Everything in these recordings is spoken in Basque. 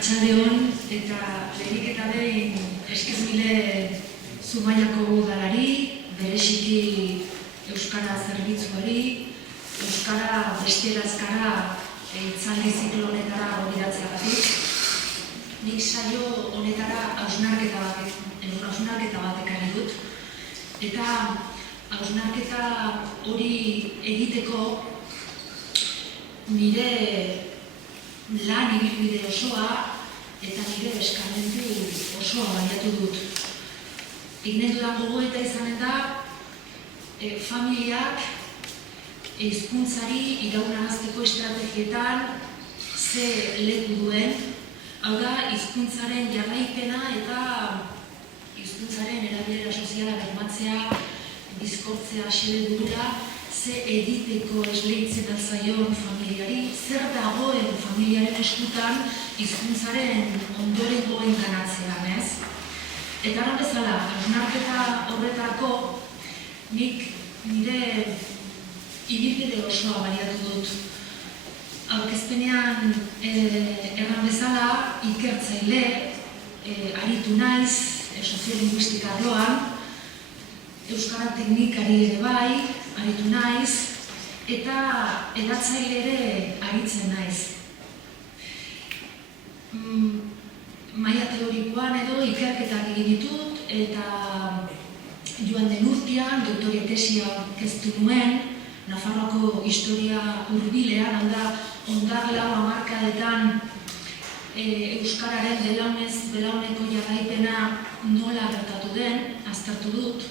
Arratsaldeon eta lehenik eta behin eskizmile Zumaiako udalari, bereziki Euskara zerbitzuari, Euskara besterazkara itzaldi ziklo honetara gonbidatzeagatik. Nik saio honetara hausnarketa bat ekarri dut. Eta hausnarketa hori egiteko nire lan ibilbide osoa eta nire eskarmentu osoa baliatu dut. Egin dudan gogoeta izanen da, familiak hizkuntzari iraunarazteko estrategietan ze leku duen, hau da, hizkuntzaren jarraipena eta hizkuntzaren erabilera soziala bermatzea, bizkortzea xede duela, ze egiteko esleitzen alzaion familiari, zer dagoen familiaren eskutan hizkuntzaren ondorengoen ganatzean, ez? Eta ara bezala, hausnarketa horretako nik nire ibilbide osoa baliatu dut. Aurkezpenean erran bezala, ikertzaile, aritu naiz, soziolinguistika arloan, euskara teknikari ere bai, aritu naiz, eta edatzaile ere aritzen naiz. Maila teorikoan edo ikerketak egin ditut, eta joan den urtean doktoria tesia aurkeztu nuen, Nafarroako historia hurbilean, hau da, ondarla hamarkadetan euskararen belauneko jarraipena nola gertatu den, aztertu dut.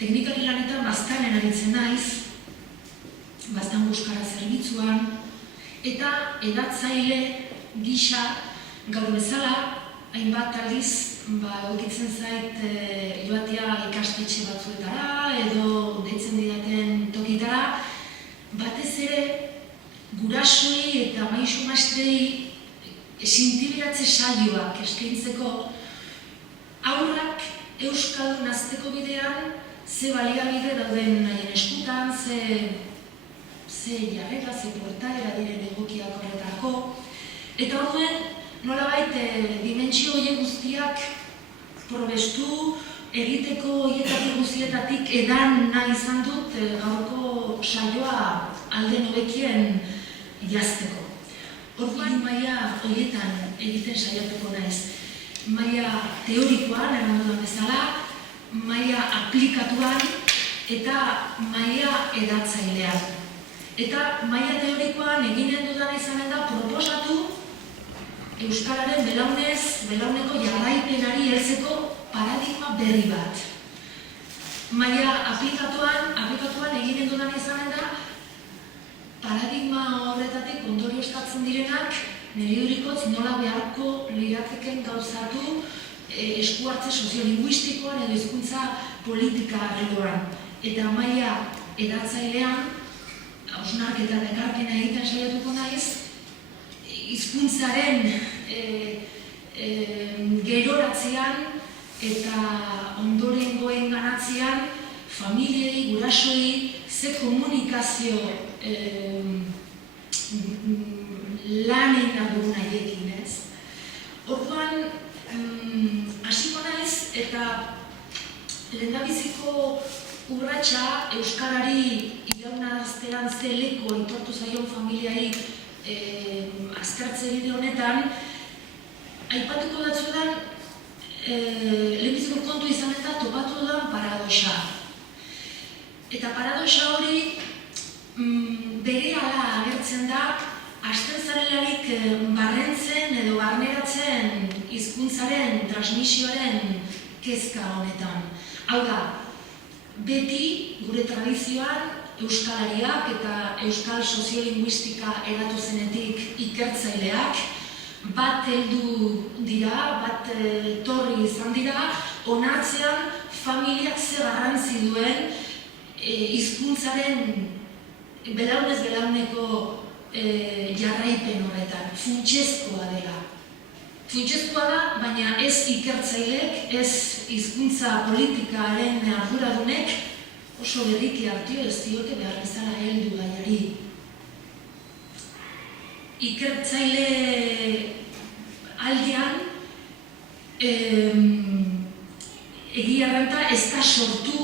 Teknikari lanetan bazkanen aritzen naiz, Baztango euskara zerbitzuan, eta edatzaile gisa gaur bezala, hainbat aldiz, egokitzen zait joatea ikastetxe batzuetara edo deitzen didaten tokitara, batez ere gurasoi eta maisu mastrei sintiliatze saioak eskaintzeko haurrak euskaldun hazteko bidean ze baliabide dauden nahien eskutan, ze jarrera, ze portaera diren egokiak horretarako. Eta orduen, nolabait dimentsio horiek guztiak probestu, egiteko horietatik guztietatik edan nahi izan dut gaurko saioa alde nobekien jazteko. Orduan maila horietan egiten saiatuko naiz. Maila teorikoan, eran dudan bezala, maila aplikatuan eta maila edatzailean. Eta maila teorikoan eginen dudan izanen da proposatu euskararen belauneko jarraipenari heltzeko paradigma berri bat. Maila aplikatuan eginen dudan izanen da paradigma horretatik ondorioztatzen direnak nire urikotz nola beharko lirateken gauzatu eskuartze soziolinguistikoan edo hizkuntza politika arloan. Eta maila edatzailean, hausnarketa eta ekarpena egiten saiatuko naiz, hizkuntzaren geroratzean eta ondorengoen ganatzean familiei, gurasoi, ze komunikazio lan egin dugun haiekin, ez? Orduan, hasiko naiz eta lehendabiziko urratsa euskarari iraunaraztean ze leku aitortu zaion familiari aztertze bide honetan, aipatuko datzuetan lehenbiziko kontu izan eta topatu dudan paradoxa. Eta paradoxa hori berehala agertzen da hasten zarelarik barrentzen edo barneratzen hizkuntzaren transmisioaren kezka honetan. Hau da, beti gure tradizioan euskalariak eta euskal soziolinguistika eratu zenetik ikertzaileak bat heldu dira, bat torri izan dira, onartzean familiak ze garrantzi duen hizkuntzaren belaunez belauneko jarraipen horretan, funtsezkoa dela. Funtsezkoa da, baina ez ikertzailek, ez hizkuntza politikaren arduradunek oso berriki hartio ez diote behar bezala heldu gaiari. ikertzaile aldean egia erranta ez da sortu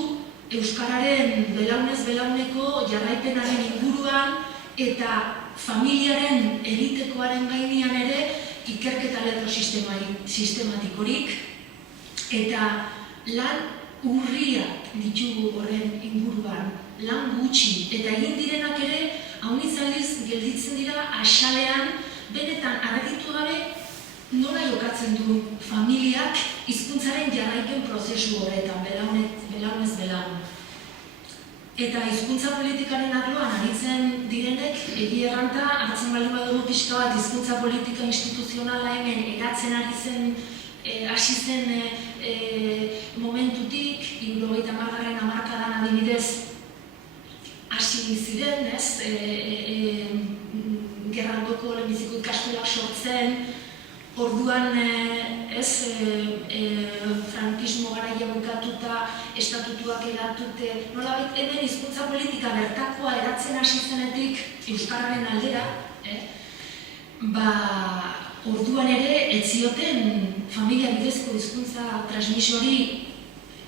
euskararen belaunez belauneko jarraipenaren inguruan eta familiaren elitekoaren gainean ere ikerketa sistematikorik eta lan urriak ditugu horren inguruan, lan gutxi eta egin direnak ere haunitz aldiz gelditzen dira axalean benetan argitu gabe nola jokatzen du familiak hizkuntzaren jarraipen prozesu horretan, belaunez belaun. Eta hizkuntza politikaren arloan aritzen direnek egia erranta hartzen baldin badugu pixka bat hizkuntza politika instituzionala hemen eratzen hasi zen momentutik, 70. hamarkadan adibidez hasi ziren, gerraldoko lehenbiziko ikastolak sortzen, orduan frankismo garaia bukatuta, estatutuak eratute, nolabait hemen hizkuntza politika bertakoa eratzen hasi zenetik euskararen aldera, orduan ere ez zioten familia bidezko hizkuntza transmisiori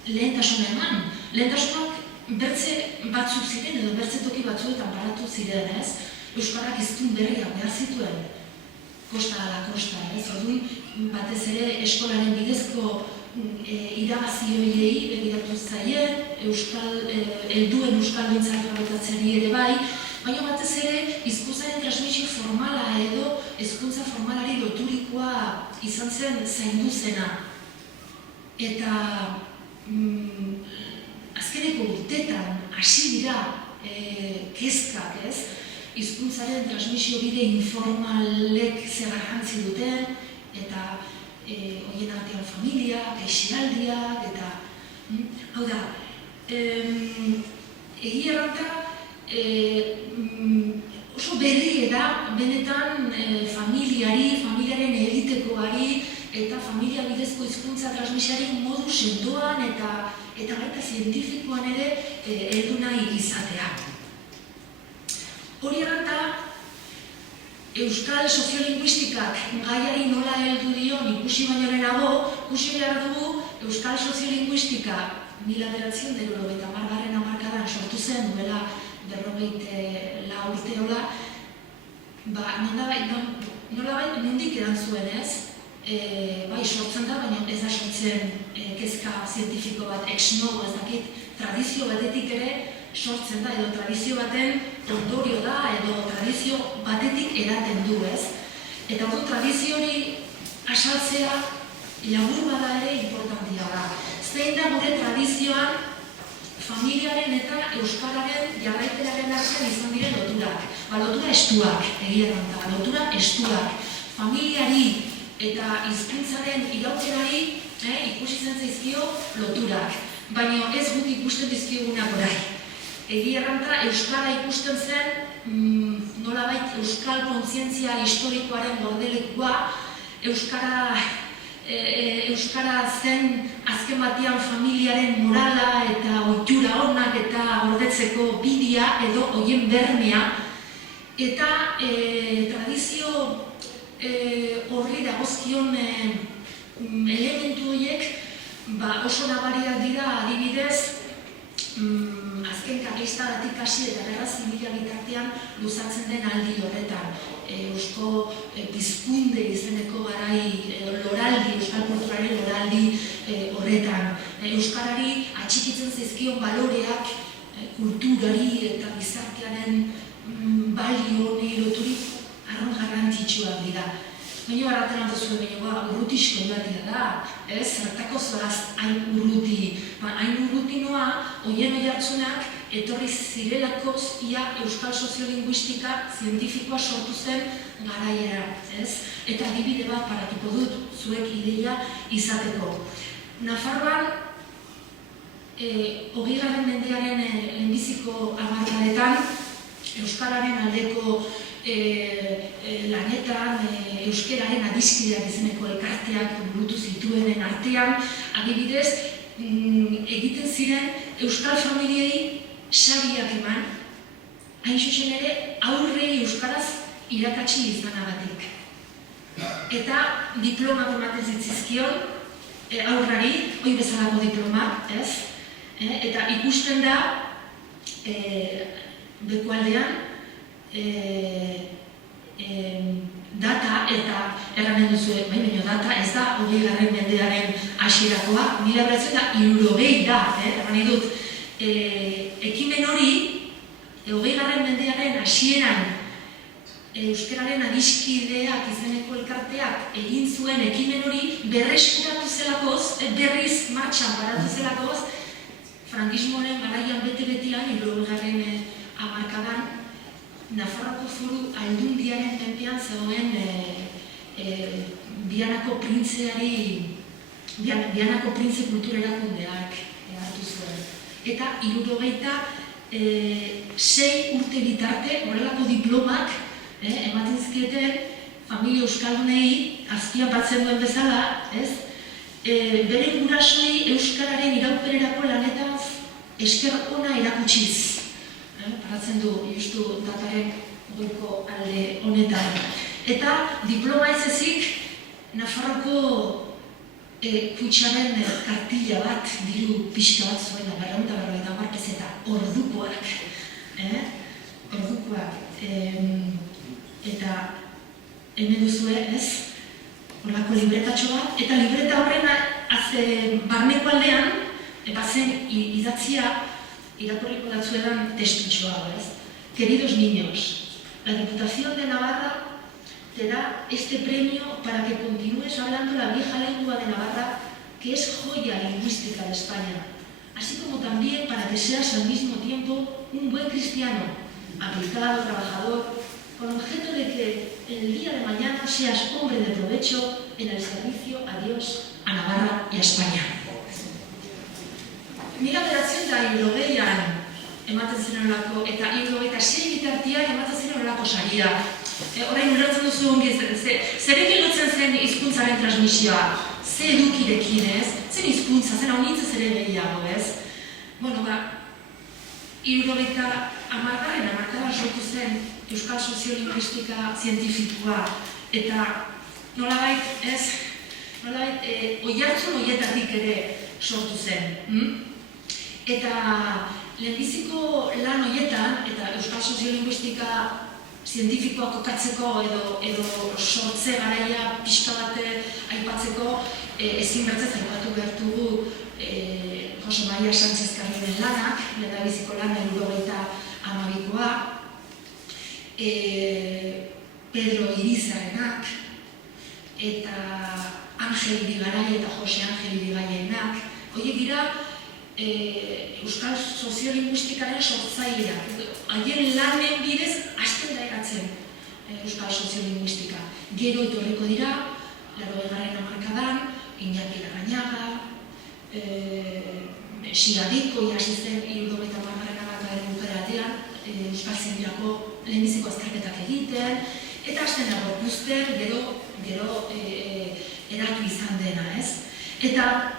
lehentasuna eman. Lehentasunak bertze batzuk ziren edo bertze toki batzuetan paratu ziren, euskarak hiztun berriak behar zituen. Kosta ala kosta, orduan batez ere eskolaren bidezko iragazi horiei begiratu zaien, helduen euskalduntza alfabetatzeari ere bai, baina batez ere hizkuntzaren transmisio formala edo hizkuntza formalari loturikoa izan zen zaindu zena. Eta azkeneko urtetan hasi dira kezkak, hizkuntzaren transmisio bide informalek zer garrantzi duten, eta horien artean familiak, aisialdiak, eta hau da, egia erranta oso berri da benetan familiaren elitekoari eta familia bidezko hizkuntza transmisiari modu sendoan eta baita zientifikoan ere heldu nahi izatea. Hori erranta, euskal soziolinguistikak gaiari nola heldu dion ikusi baino lehenago, ikusi behar dugu euskal soziolinguistika 1990. hamarkadan sortu zen duela 54 urte hola, nolabait nondik edan zuen bai sortzen da, baina ez da sortzen kezka zientifiko bat ex novo, ez dakit, tradizio batetik ere sortzen da, edo tradizio baten ondorio da, edo tradizio batetik edaten du, Eta ordu tradizio hori asaltzea labur bada ere importantia da. Zein da gure tradizioan familiaren eta euskararen jarraipenaren artean izan diren loturak. Lotura estuak, egia da, lotura estuak. Familiari eta hizkuntzaren iraupenari ikusi zen zaizkio loturak. Baina ez guk ikusten dizkigunak orain. Egia erranta, euskara ikusten zen, nolabait euskal kontzientzia historikoaren gordelekua, euskara zen azken batean familiaren morala eta ohitura onak eta gordetzeko bidea edo horien bermea, eta tradizio horri dagozkion elementu horiek oso nabariak dira adibidez azken karlistadatik hasi eta gerra zibila bitartean luzatzen den aldi horretan. Eusko pizkunde izeneko garai loraldi, euskal kulturaren loraldi horretan. Euskarari atxikitzen zaizkion baloreak kulturari eta gizartearen balio honi loturik arron garrantzitsuak dira. Baina barraten aldozue urrutixko batia da, zertako zoraz hain urruti. Hain urrutinoa, horien oihartzunak etorri zirelakoz ia euskal soziolinguistika zientifikoa sortu zen garaiera. Eta adibide bat paratuko dut zuek ideia izateko. Nafarroan, 20. mendearen lehenbiziko hamarkadetan euskararen aldeko lanetan euskararen adiskideak izeneko elkarteak burutu zituenen artean, adibidez, egiten ziren euskal familiei sariak eman, hain zuzen ere aurrei euskaraz irakatsi izanagatik. Eta diplomak ematen zitzizkion, aurrari, hoi bezalako diplomak, ez? Eta ikusten da, bekualdean, data eta erranen duzu, baina data ez da 20. mendearen hasierakoa, 1960 da, erranen dut, ekimen hori 20. mendearen hasieran euskararen adiskideak izeneko elkarteak egin zuen ekimen hori berreskuratu zelakoz, berriz martxan paratu zelakoz, frankismoaren garaian bete-betean, 20. hamarkadan, Nafarroko Foru Aldundiaren menpean zegoen Bianako printze kultura erakundeak hartu zuen. Eta 76 urte bitarte horrelako diplomak ematen zizkieten familia euskaldunei azpian batzen duen bezala, bere gurasoi euskararen iraupenerako lanetaz esker ona erakutsiz. Paratzen du, justu dataren goiko alde honetan. Eta diploma ez ezik, Nafarroko kutxaren kartilla bat, diru pixka bat zuela, 250 peseta, ordukoak. Ordukoak. Eta hemen duzue, ez? Horlako libretatxo bat. Eta libreta horren barneko aldean, bazen idatzia, irakurriko datzuedan testutxoa, ¿ves? Queridos niños, la Diputación de Navarra te da este premio para que continúes hablando la vieja lengua de Navarra, que es joya lingüística de España, así como también para que seas al mismo tiempo un buen cristiano, aplicado, trabajador, con objeto de que el día de mañana seas hombre de provecho en el servicio a Dios, a Navarra y a España. 1980an ematen zen horrelako, eta 1996 bitartian ematen zen horrelako saria. Orain ulertzen duzu ongi, zerekin lotzen zen hizkuntzaren transmisioa? Ze edukirekin, ez? Zen hizkuntza, zen hau nintzen ere gehiago, ez? Bueno, 1970 hamarkadan sortu zen Euskal Soziolinguistika zientifikoa, eta nolabait, ez? Nolabait, oihartzun horietatik ere sortu zen. Eta lehenbiziko lan horietan, eta Euskal Soziolinguistika zientifikoa kokatzeko edo sortze garaia pixka bat aipatzeko, ezin bertzez aipatu behartugu Jose Maria Sánchez Carrioren lanak, lehendabiziko lan 1992koa, Pedro Irizarenak, eta Angel Irigaray eta Jose Angel Irigayenak, horiek dira Euskal Soziolinguistikaren sortzaileak. Haien lanen bidez hasten da eratzen Euskal Soziolinguistika. Gero etorriko dira, 80. hamarkadan, Iñaki Larrañaga, Xiadiko hasi zen 70. hamarkadaren bukaeratean, Euskal Zientirako lehenbiziko azterketak egiten, eta hasten da gorpuzten, gero eratu izan dena, ez? Eta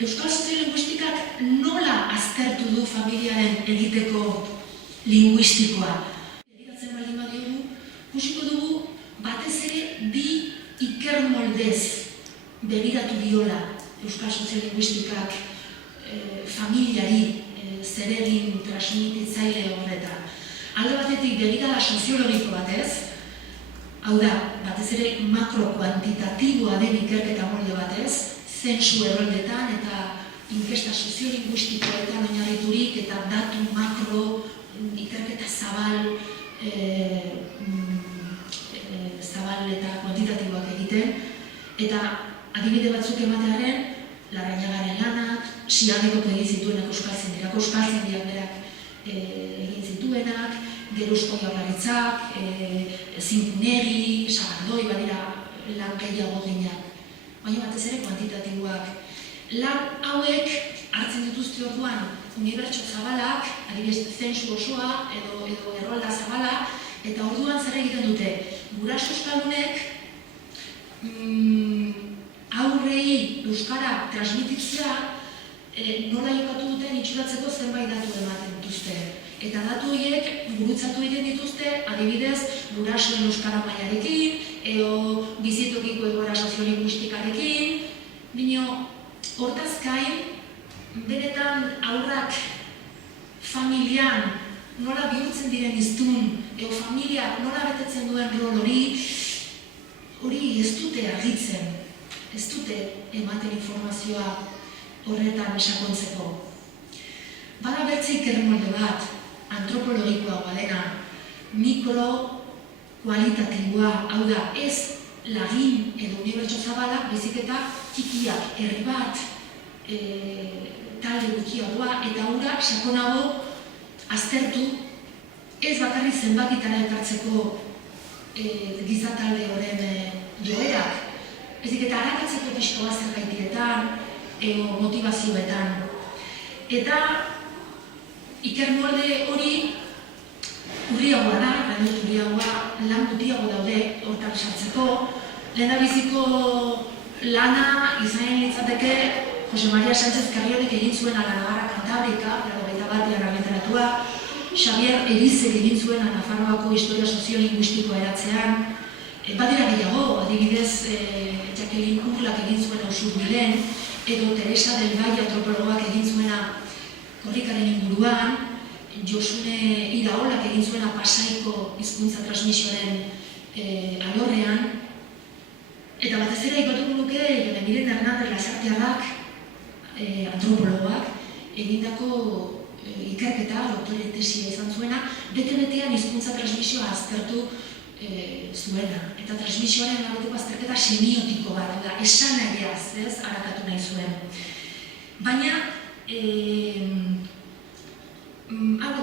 Euskal Soziolinguistikak nola aztertu du familiaren egiteko linguistikoa? Egitatzen baldin badiogu, kusiko dugu batez ere bi ikermoldez begiratu diola Euskal Soziolinguistikak familiari zeregin transmititzaile horretan. Alde batetik begirada soziologiko batez, hau da, batez ere makrokuantitatiboa den ikerketa molde batez, zensu erroldetan eta inkesta soziolinguistikoetan oinarriturik eta datu makro ikerketa zabal eta kuantitatiboak egiten, eta adibide batzuk ematearen Larrañagaren lanak, Xiadikok egin zituenak Euskal Ziendiak berak egin zituenak, gero Eusko Jaurlaritzak, Zintunegi, Sagardoi, badira lan gehiago ginak. Baina batez ere kuantitatiboak. Lan hauek hartzen dituzte orduan unibertso zabalak, adibidez zensu osoa edo errolda zabala, eta orduan zer egiten dute. Guraso euskaldunek aurrei euskara transmititzea nola jokatu duten itxuratzeko zenbait datu ematen dituzte. Eta datu horiek gurutzatu egiten dituzte, adibidez, gurasoen euskara mailarekin, edo bizitokiko egoera soziolinguistikarekin, bino, hortaz gain, benetan aurrak familian nola bihurtzen diren hiztun, edo familiak nola betetzen duen rol hori ez dute argitzen, ez dute ematen informazioa horretan sakontzeko. Bada bertze ikermolde bat, antropologikoa badena, mikro-kualitatiboa, hau da, ez lagin edo unibertso zabalak, baizik eta txikiak, herri bat, talde gutxiagoa, eta hura sakonago aztertu, ez bakarrik zenbakitara ekartzeko gizatalde horren joerak, ezik eta harakatzeko pixkoa zergaitietan, edo motivazioetan. Eta ikermolde hori urriagoa da, lan gutiago daude hortan sartzeko. Lehendabiziko lana izan litzateke Jose Maria Sánchez Carrionek egin zuen La Navarra Cantábrica, 1981 argitaratua, Xavier Erizek egin zuen Nafarroako historia soziolinguistikoa eratzean, badira gehiago, adibidez Jacqueline Kuklak egin zuen Usurbilen, edo Teresa del Valle antropologoak egin zuena korrikaren inguruan, Josune Iraolak egin zuena Pasaiko hizkuntza transmisioaren alorrean, eta batez ere aipatuko nuke Jon Miren Hernández Lasartearrak, antropologoak, egindako ikerketa, doktore tesia izan zuena, bete-betean hizkuntza transmisioa aztertu zuena. Eta transmisioaren labeteko azterketa semiotiko bat, da, esanahiaz, harakatu nahi zuen. Baina,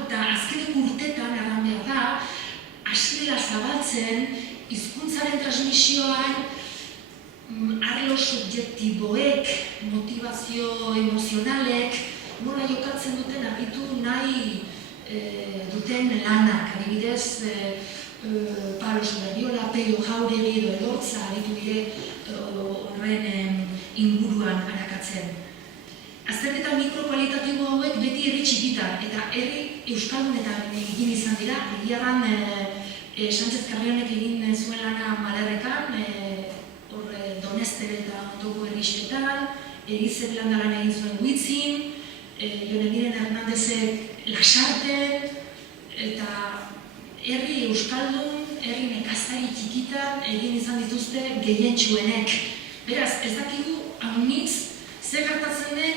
eta azkeneko urtetan erran behar da, hasi dela zabaltzen hizkuntzaren transmisioan arlo subjektiboek, motivazio emozionalek, nola jokatzen duten argitu nahi duten lanak, adibidez, Pablo Soberriola, Pello Jauregi edo Elortza aritu dire horren inguruan arakatzen. Azterketa mikrokualitatibo hauek beti herri txikitan, eta herri euskaldunetan egin izan dira, egiaran Sánchez Carrionek egin zuen lana Malerrekan, Donester eta ondoko herrixetan, Erizek landaran egin zuen Huitzin, Jon Miren Hernándezek Lasarten, eta herri euskaldun, herri nekazari txikitan egin izan dituzte gehientsuenek. Beraz, ez dakigu haunitz zer gertatzen den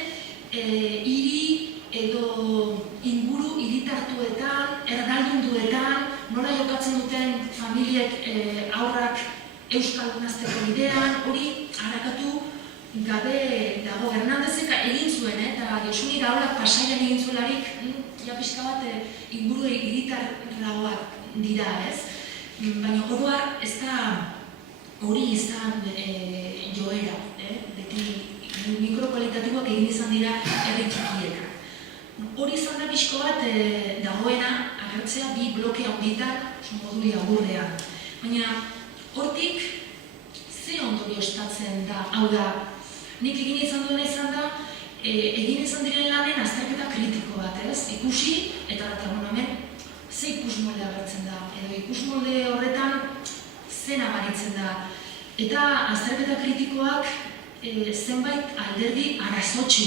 hiri edo inguru hiritartuetan, erdaldunduetan, nola jokatzen duten familiek aurrak euskaldunazteko bidean, hori harakatu gabe dago. Hernandezek egin zuen, eta Josune Iraolak Pasaian egin zuelarik, ja pixka bat inguru hiritarragoak dira, ez? Baina oroar ez da hori izan joera, beti mikrokualitatiboak egin izan dira herri txikietan. Hori izan da pixko bat dagoena agertzea bi bloke handitan moduli agurrean. Baina hortik ze ondorio estatzen da, hau da, nik egin izan duena izan da, egin izan diren lanen azterketa kritiko bat, ez? Ikusi, eta hemen ze ikusmolde agertzen da, edo ikusmolde horretan ze nabaritzen da. Eta azterketa kritikoak zenbait alderdi arazotxu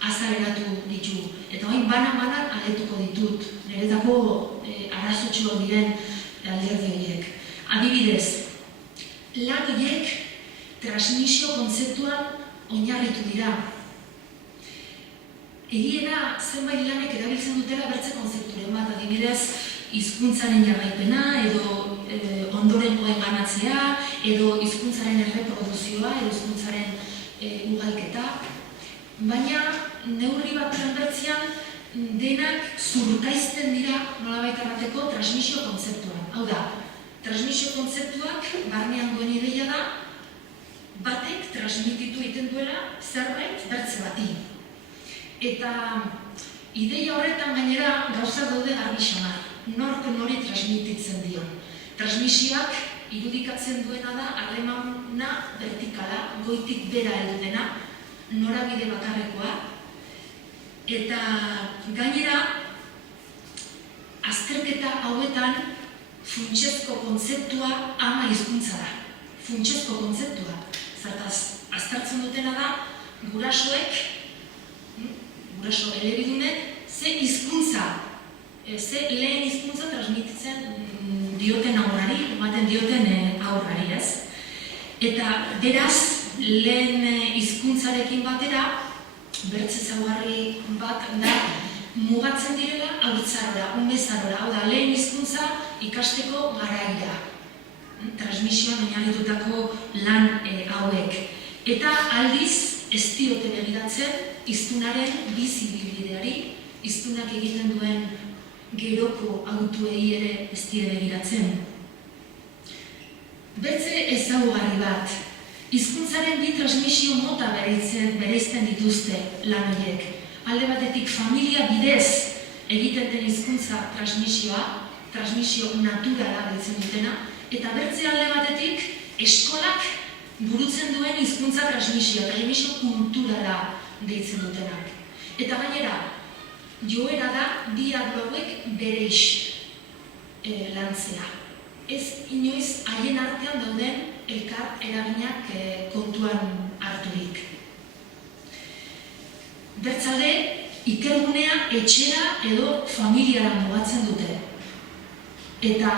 azaleratu ditu. Eta hain banan-banan aletuko ditut, niretako arazotxuak diren alderdi horiek. Adibidez, lan horiek transmisio kontzeptuan oinarritu dira. Egiena zenbait lanek erabiltzen dutela bertze kontzepturen bat, adibidez, hizkuntzaren jarraipena, edo ondorengoen banatzea, edo hizkuntzaren erreproduzioa, edo hizkuntzaren ugalketa. Baina, neurri bat bertzean, denak zurkaizten dira nolabait errateko transmisio kontzeptuan. Hau da, transmisio kontzeptuak barnean duen ideia da, batek transmititu egiten duela zerbait bertze bati. Eta ideia horretan gainera gauza daude garbi samar, nork nori transmititzen dion. Transmisioak irudikatzen duena da harremana vertikala, goitik bera heldu dena, norabide bakarrekoa. Eta gainera azterketa hauetan funtsezko kontzeptua ama hizkuntza da. Funtsezko kontzeptua. Zertaz, aztertzen dutena da, gurasoek, guraso elebidunek, ze hizkuntza, ze lehen hizkuntza transmititzen dioten aurrari, ematen dioten aurrari, ez? Eta beraz, lehen hizkuntzarekin batera, bertze ezaugarri bat da, mugatzen direla haurtzarora, umezarora, hau da, lehen hizkuntza ikasteko garaira, transmisioan oinarritutako lan hauek. Eta aldiz, ez diote begiratzen hiztunaren bizi-ibilbideari, hiztunak egiten duen geroko hautuei ere ez die begiratzen. Bertze ezaugarri bat, hizkuntzaren bi transmisio mota bereizten dituzte lan horiek. Alde batetik familia bidez egiten den hizkuntza transmisio naturala deitzen dutena, eta bertze alde batetik eskolak burutzen duen hizkuntza transmisio kulturala deitzen dutenak. Eta gainera, joera da bi arlo hauek bereix lantzea. Ez inoiz haien artean dauden elkar eraginak kontuan harturik. Bertzalde, ikergunea etxera edo familiara mugatzen dute. Eta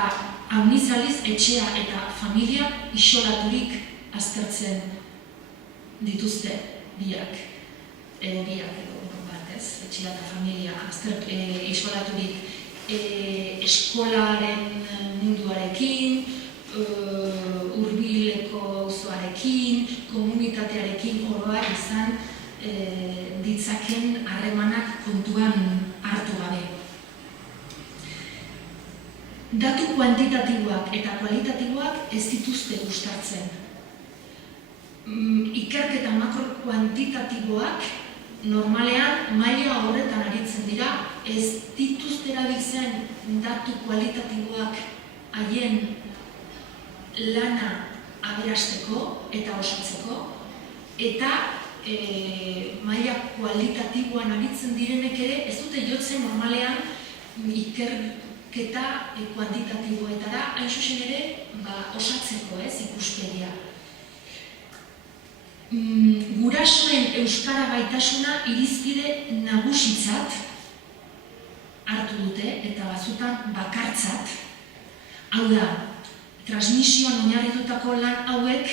amnizaliz etxea eta familia isolaturik aztertzen dituzte biak. Biak edo bat ez, etxea eta familia isolaturik eskolaren munduarekin, hurbileko auzoarekin, komunitatearekin oroak izan ditzaken harremanak kontuan hartu gabe. Datu kuantitatiboak eta kualitatiboak ez dituzte uztartzen. Ikerketa makrokuantitatiboak normalean maila horretan aritzen dira, ez dituzte erabiltzen datu kualitatiboak haien lana aberasteko eta osatzeko, eta maila kualitatiboan aritzen direnek ere ez dute jotzen normalean ikerketa kuantitatiboetara, hain zuzen ere osatzeko ikuspegia. Gurasoen euskara gaitasuna irizpide nagusitzat hartu dute eta batzutan bakartzat. Hau da, transmisioan oinarritutako lan hauek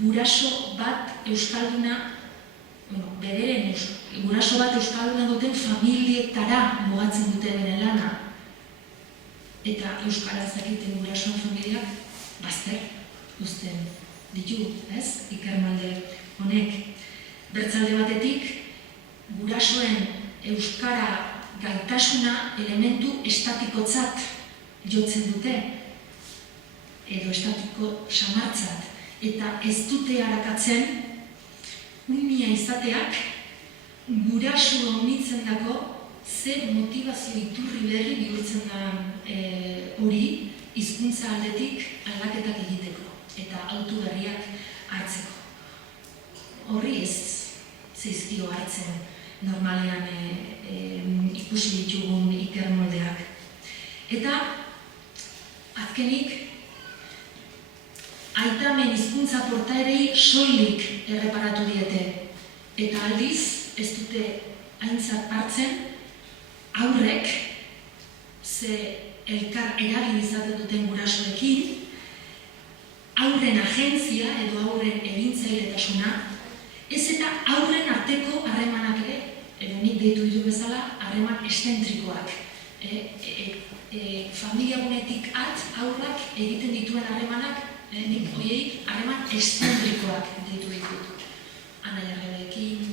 guraso bat euskalduna, bederen guraso bat euskalduna duten familietara mugatzen dute bere lana. Eta euskara ezakiten gurasoen familiak bazter uzten ditu, ez? Ikermalde honek. Bertzalde batetik, gurasoen euskara gaitasuna elementu estatikotzat jotzen dute, edo estatiko samartzat, eta ez dute harakatzen unia izateak guraso honitzen dako zer motivazio iturri berri bihurtzen da hori hizkuntza aldetik aldaketak egiteko eta autu berriak hartzeko. Horri ez zaizkio hartzen normalean ikusi ditugun ikermoldeak. Eta azkenik, aitamen hizkuntza portaerei soilik erreparatu diete. Eta aldiz, ez dute aintzat hartzen, aurrek, ze elkar eragin izaten duten gurasoekin, aurren agentzia edo aurren egintzailetasuna, ez eta aurren arteko harremanak ere, edo nik deitu ditu bezala, harreman estentrikoak. Familia gunetik aurrak egiten dituen harremanak, nik horiei harreman estentrikoak deitu ditut. Anaiarrebeekin,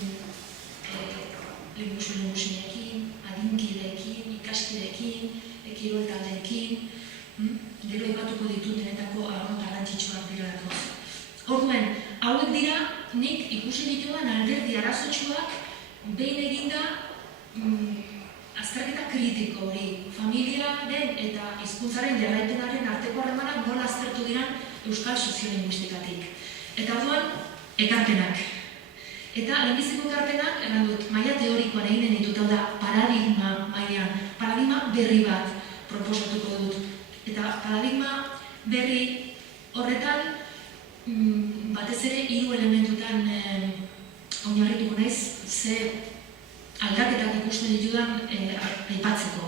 lingusinekin, adinkideekin, ikaskideekin, kiroltaldeekin, gero aipatuko ditut denetako arro garrantzitsuak direlako. Orduan, hauek dira nik ikusi ditudan alderdi arazotsuak behin eginda azterketa kritiko hori, familiaren eta hizkuntzaren jarraipenaren arteko harremanak nola aztertu diran euskal soziolinguistikatik. Eta orduan, ekarpenak. Eta lehenbiziko ekarpenak, erran dut, maila teorikoan egiten ditut, hau da, paradigma mailan, paradigma berri bat proposatuko dut. Eta paradigma berri horretan, batez ere, 3 elementutan oinarrituko naiz, ze aldaketak ikusten ditudan aipatzeko.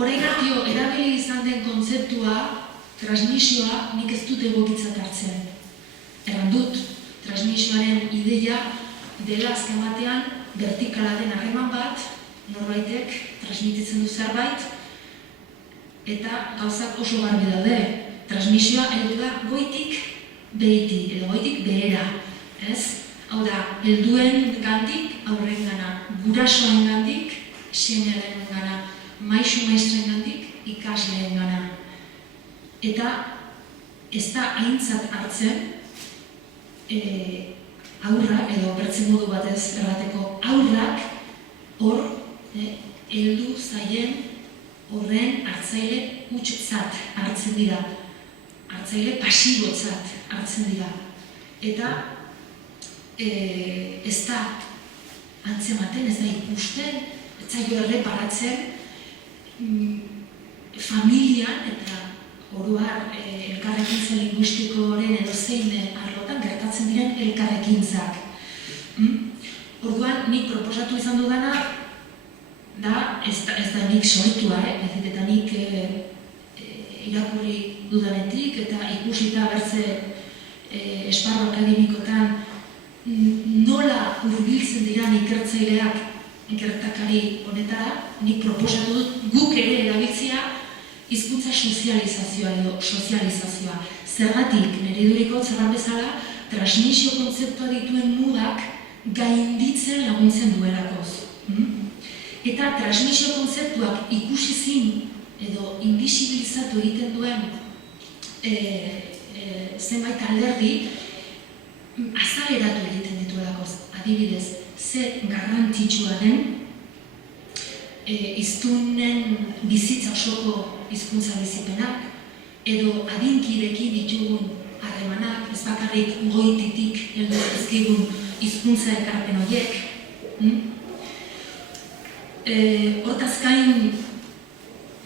Orain arte erabili izan den kontzeptua, transmisioa, nik ez dut egokitzat hartzen. Erran dut, transmisioaren ideia dela azken batean vertikala den harreman bat, norbaitek transmititzen du zerbait, eta gauzak oso garbi daude. Transmisioa heldu da goitik behiti, edo goitik behera. Hau da, helduen gandik aurrengana, gurasoen gandik semearen gana, maisu maistren gandik ikasleen gana. Eta ez da aintzat hartzen aurrak, edo bertzen modu batez errateko, aurrak hor heldu zaien horren hartzaile hutsutzat hartzen dira. Hartzaile pasibotzat hartzen dira. Eta ez da antzematen, ez da ikusten, ez zaio erreparatzen familian eta oroar elkarrekintza linguistikoren edo zein arlotan gertatzen diren elkarrekintzak. Orduan, nik proposatu izan dudana, ez da nik sortua, eta nik irakurri dudanetik eta ikusita bertze esparru akademikotan nola hurbiltzen diran ikertzaileak gertakari honetara, nik proposatu dut guk ere erabiltzea hizkuntza sozializazioa edo sozializazioa. Zergatik, nire iduriko zerran bezala, transmisio kontzeptua dituen mugak gainditzen laguntzen duelakoz. Eta transmisio kontzeptuak ikusizin edo invisibilizatu egiten duen zenbait alderdi azaleratu egiten dituelakoz. Adibidez, ze garrantzitsua den hiztunen bizitza osoko hizkuntza bizipenak, edo adinkidekin ditugun harremanak, ez bakarrik goititik heldu ezkigun hizkuntza ekarpen horiek. Hortaz gain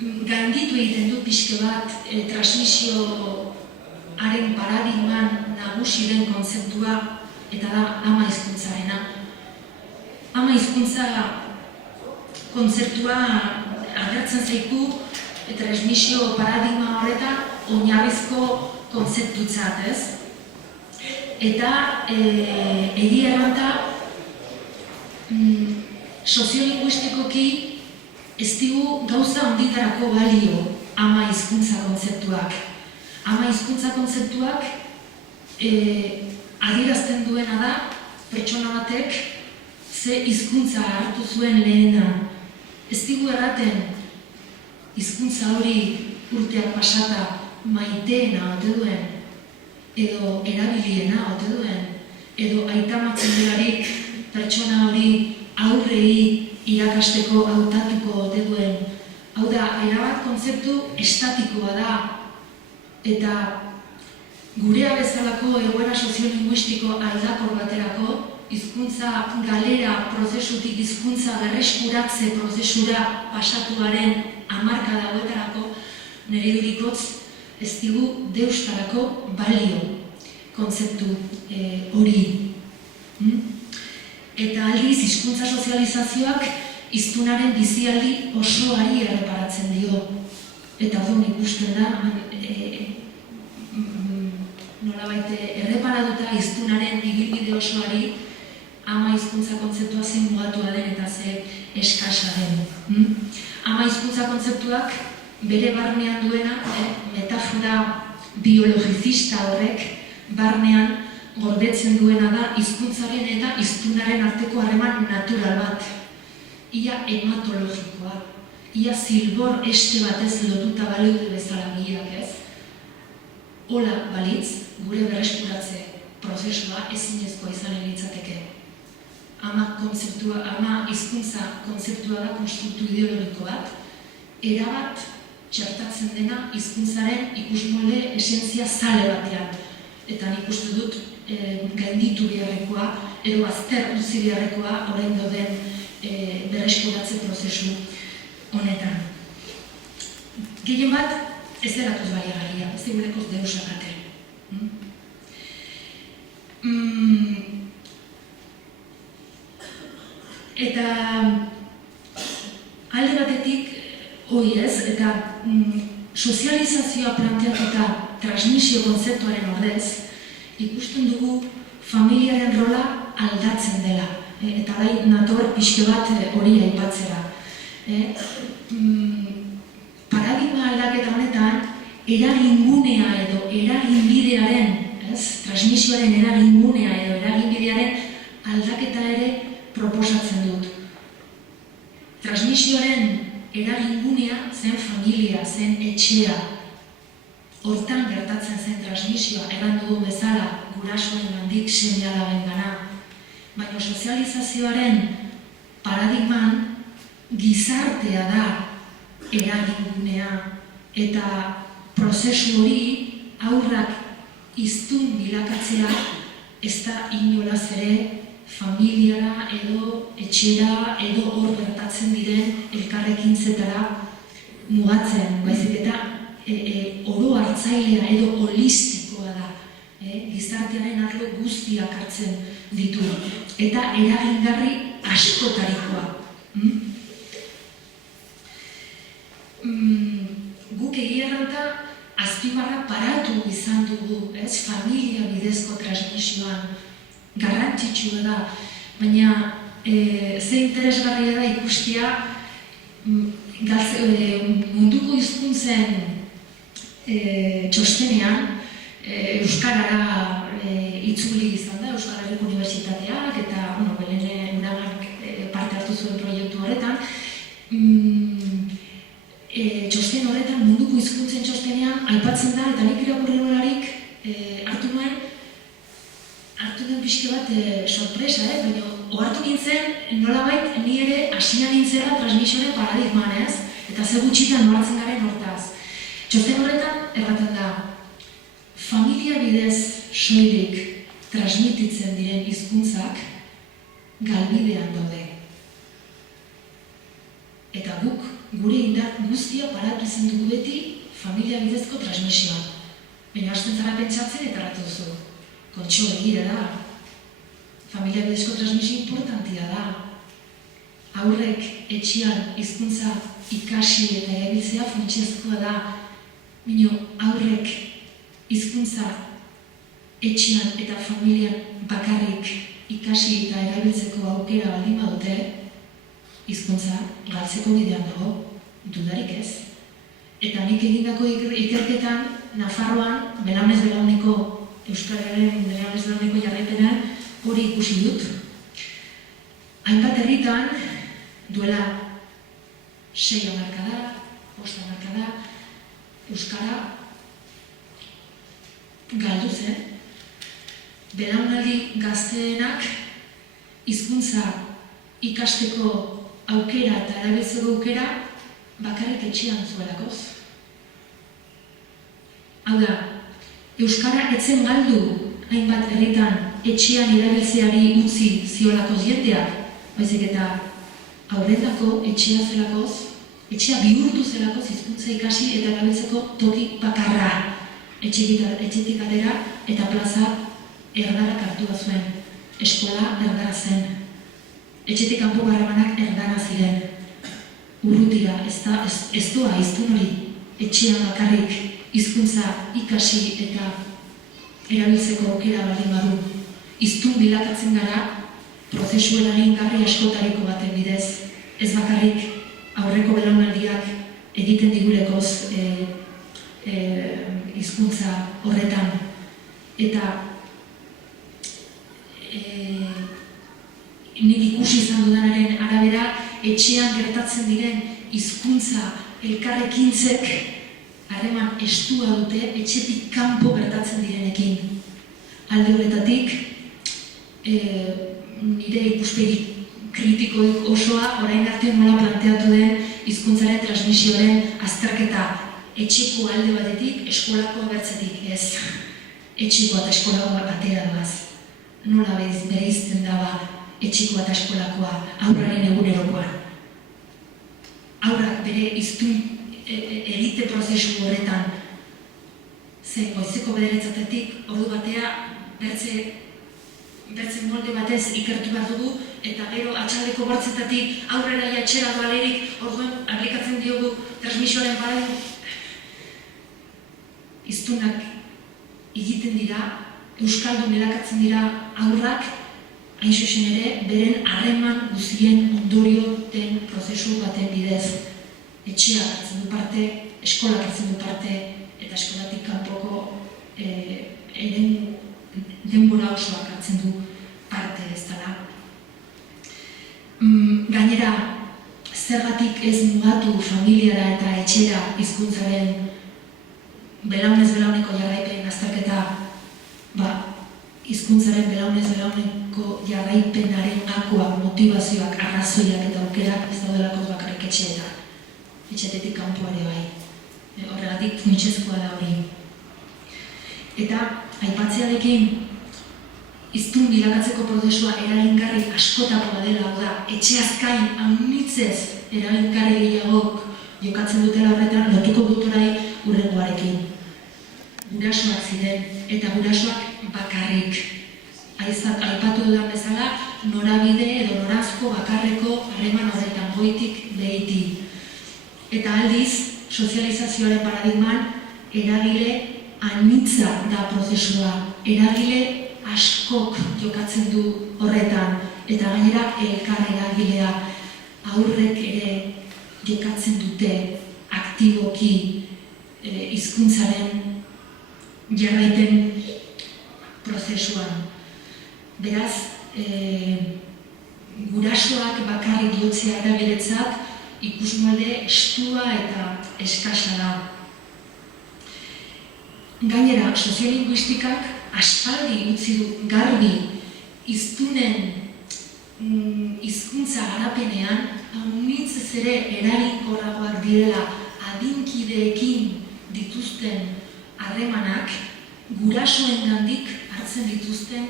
gainditu egiten du pixke bat transmisioaren paradigman nagusi den kontzeptua, eta da ama hizkuntzarena. Ama hizkuntza kontzeptua agertzen zaiku transmisio paradigma horretan oinarrizko kontzeptutzat, ez? Eta egia erranta soziolinguistikoki ez digu gauza honditarako balio ama hizkuntza kontzeptuak. Ama hizkuntza kontzeptuak adierazten duena da pertsona batek ze hizkuntza hartu zuen lehena. Ez digu erraten hizkuntza hori urteak pasata maiteena ote duen, edo erabiliena ote duen, edo aitamatzen delarik pertsona hori aurrei irakasteko hautatuko ote duen. Hau da, erabat kontzeptu estatikoa da, eta gurea bezalako egoera soziolinguistiko aldakor baterako, hizkuntza galera prozesutik hizkuntza berreskuratze prozesura pasatuaren hamarkada hauetarako, nire idurikotz ez digu deustarako balio kontzeptu hori. Eta aldiz, hizkuntza sozializazioak hiztunaren bizialdi osoari erreparatzen dio. Eta hori ikusten da, nolabait erreparatuta hiztunaren ibilbide osoari ama hizkuntza kontzeptua zein mugatua den eta ze eskasa den. Ama hizkuntza kontzeptuak bere barnean duena, metafora biologizista horrek barnean gordetzen duena da hizkuntzaren eta hiztunaren arteko harreman natural bat. Ia hematologikoa, ia zilbor este batez lotuta baleude bezala biak, ez? Hola balitz, gure berreskuratze prozesua ezinezkoa izan litzateke. Ama hizkuntza kontzeptua da konstruktu ideologiko bat, erabat txertatzen dena hizkuntzaren ikusmolde esentzia zale batean. Eta nik uste dut gainditu beharrekoa edo bazter utzi beharrekoa orain dauden berreskuratze prozesu honetan. Gehien bat, ez deratuz baliagarria, ez digulekoz deusakate. Eta alde batetik, hori ez, eta sozializazioa planteatuta transmisio kontzeptuaren ordez, ikusten dugu familiaren rola aldatzen dela. Eta bai nator pixke bat hori aipatzera. Paradigma aldaketa honetan, eragingunea edo eraginbidearen, transmisioaren eragingunea edo eraginbidearen aldaketa ere proposatzen dut. Transmisioaren eragingunea zen familia, zen etxea. Hortan gertatzen zen transmisioa, egan dugun bezala, gurasoen gandik seme-alaben gana. Baina sozializazioaren paradigman gizartea da eragingunea. Eta prozesu hori haurrak hiztun bilakatzea ez da inolaz ere familiara edo etxera edo hor gertatzen diren elkarrekintzetara mugatzen. Baizik eta oro hartzailea edo holistikoa da. Gizartearen arlo guztiak hartzen ditu. Eta eragingarri askotarikoa. Guk egia erranta azpimarra paratu izan dugu, familia bidezko transmisioan. Garrantzitsua da, baina ze interesgarria da ikustia munduko hizkuntzen txostenean Euskarara itzuli izan da, Euskal Herriko Unibertsitateak eta Belén Uranak parte hartu zuen proiektu horretan. Txosten horretan, munduko hizkuntzen txostenean aipatzen da, eta nik irakurri nolarik hartu den pixke bat sorpresa, baina ohartu nintzen nolabait ni ere hasia nintzera transmisioaren paradigman, eta ze gutxitan nolatzen garen hortaz. Txosten horretan erraten da, familia bidez soilik transmititzen diren hizkuntzak galbidean daude. Eta guk, gure indar guztia paratu izan dugu beti familia bidezko transmisioa. Baina hasten zara pentsatzen eta erratu duzu. Kontxo egira da. Familia bidezko transmisio importantia da. Haurrek etxean hizkuntza ikasi eta erabiltzea funtsezkoa da. Baina haurrek hizkuntza etxean eta familian bakarrik ikasi eta erabiltzeko aukera baldin badute, hizkuntza galtzeko bidean dago, dudarik ez. Eta nik egindako ikerketan, Nafarroan, belaunez belauneko Euskararen belaunez belauneko jarraipenan hori ikusi dut. Hainbat herritan, duela 6 hamarkada, 5 hamarkada, Euskara galdu zen. Belaunaldi gazteenak hizkuntza ikasteko aukera eta erabiltzeko aukera bakarrik etxean zuelakoz. Hau da, Euskara etzen galdu hainbat herritan etxean erabiltzeari utzi ziolakoz jendeak, baizik eta aurretako etxea zelakoz, etxea bihurtu zelakoz hizkuntza ikasi eta erabiltzeko toki bakarra. Etxetik atera eta plaza erdarak hartua zuen. Eskola erdara zen. Etxetik kanpo harremanak erdara ziren. Urrutira, ez doa hiztun hori. Etxean bakarrik hizkuntza ikasi eta erabiltzeko aukera baldin badu. Hiztun bilakatzen gara prozesu eragingarri askotariko baten bidez. Ez bakarrik aurreko belaunaldiak egiten digulekoz hizkuntza horretan. Eta nik ikusi izan dudanaren arabera, etxean gertatzen diren hizkuntza elkarrekintzek harreman estua dute etxetik kanpo gertatzen direnekin. Alde horretatik, nire ikuspegi kritikoik osoa orain arte nola planteatu den hizkuntzaren transmisioaren azterketa etxeko alde batetik, eskolako abertzetik ez. Etxeko eta eskolako batera doaz. nola bereizten daba etxikoa eta eskolakoa, haurraren egunerokoan. Haurrak bere hiztun egite prozesu horretan, ze goizeko bederatzatetik ordu batea bertze molde batez ikertu behar dugu, eta gero atxaldeko bortzetatik aurrera jatxera doalerik, orduan aplikatzen diogu transmisioaren paradigma. Hiztunak egiten dira, euskaldun elakatzen dira aurrak, hain zuzen ere, beren harreman guztien ondorio den prozesu baten bidez. Etxeak hartzen du parte, eskolak hartzen du parte, eta eskolatik kanpoko denbora osoak hartzen du parte ez dela. Gainera, zergatik ez mugatu familiara eta etxera hizkuntzaren belaunez belauneko jarraipen azterketa, hizkuntzaren belaunez belauneko jarraipenaren gakoak, motivazioak, arrazoiak eta aukerak ez daudelako bakarrik etxeetan. Etxetetik kanpo ere bai. Horregatik funtsezkoa da hori. Eta aipatzearekin hiztun bilakatzeko prozesua eragingarri askotakoa dela, da etxeaz gain haunitzez eragingarri gehiagok jokatzen dutela horretan lotuko dut orai hurrengoarekin. Gurasoak ziren eta gurasoak bakarrik. Aipatu dudan bezala, norabide edo norazko bakarreko harreman horretan goitik behiti. Eta aldiz, sozializazioaren paradigman eragile anitza da prozesua. Eragile askok jokatzen du horretan, eta gainera elkar eragilea aurrek ere jokatzen dute aktiboki hizkuntzaren jarraipen prozesuan. Beraz, gurasoak bakarrik jotzea eragiletzat ikusmolde estua eta eskasa da. Gainera, soziolinguistikak aspaldi utzi du garbi hiztunen hizkuntza garapenean haunitzez ere eraginkorragoak direla adinkideekin dituzten harremanak gurasoengandik hartzen dituzten